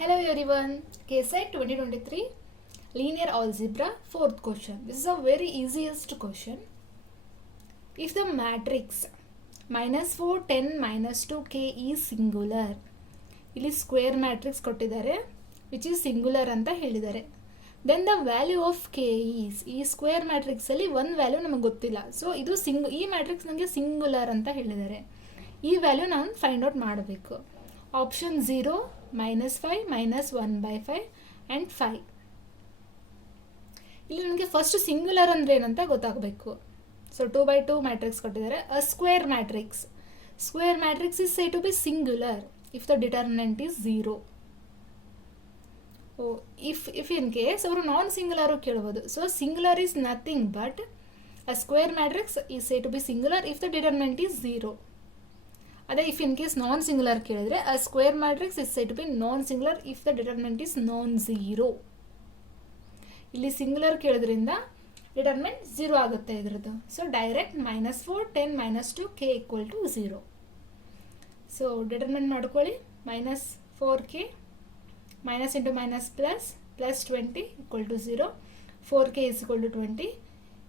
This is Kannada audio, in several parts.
Hello everyone, KSET 2023 Linear Algebra 4th question. This is a very easiest question. If the matrix -4, 10, -2k is singular, ಇಲ್ಲಿ ಸ್ಕ್ವೇರ್ ಮ್ಯಾಟ್ರಿಕ್ಸ್ ಕೊಟ್ಟಿದ್ದಾರೆ ವಿಚ್ ಈಸ್ ಸಿಂಗುಲರ್ ಅಂತ ಹೇಳಿದ್ದಾರೆ. Then the value of K is, ಈ ಸ್ಕ್ವೇರ್ ಮ್ಯಾಟ್ರಿಕ್ಸಲ್ಲಿ ಒಂದು ವ್ಯಾಲ್ಯೂ ನಮಗೆ ಗೊತ್ತಿಲ್ಲ. ಸೊ ಇದು ಈ ಮ್ಯಾಟ್ರಿಕ್ಸ್ ನನಗೆ ಸಿಂಗುಲರ್ ಅಂತ ಹೇಳಿದ್ದಾರೆ. ಈ ವ್ಯಾಲ್ಯೂ ನಾನು ಫೈಂಡ್ ಔಟ್ ಮಾಡಬೇಕು. Option 0, -5, -1/5 and 5. ಇಲ್ಲಿ ನನಗೆ ಫಸ್ಟ್ ಸಿಂಗುಲರ್ ಅಂದರೆ ಏನಂತ ಗೊತ್ತಾಗಬೇಕು. ಸೊ 2x2 ಮ್ಯಾಟ್ರಿಕ್ಸ್ ಕೊಟ್ಟಿದ್ದಾರೆ. ಅ square matrix is said to be singular if the determinant is 0. if in case ಅವರು ನಾನ್ ಸಿಂಗುಲರ್ ಕೇಳ್ಬೋದು. So singular is nothing but a square matrix is said to be singular if the determinant is 0. ಅದೇ if in case non singular ಕೇಳಿದರೆ a square matrix is said to be non singular if the determinant is non zero. ಇಲ್ಲಿ ಸಿಂಗುಲರ್ ಕೇಳೋದ್ರಿಂದ ಡಿಟರ್ಮಿನೆಂಟ್ 0 ಆಗುತ್ತೆ ಇದರದ್ದು. So direct -4, 10, -2, k = 0. So determinant ಮಾಡ್ಕೊಳ್ಳಿ. -4k minus into minus plus +20 = 0. 4k is equal to 20,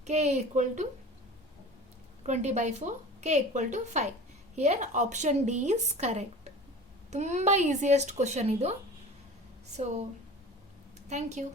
k equal to 20/4, k equal to 5. Here option D is correct. ತುಂಬ ಈಸಿಯೆಸ್ಟ್ ಕ್ವಶನ್ ಇದು. So thank you.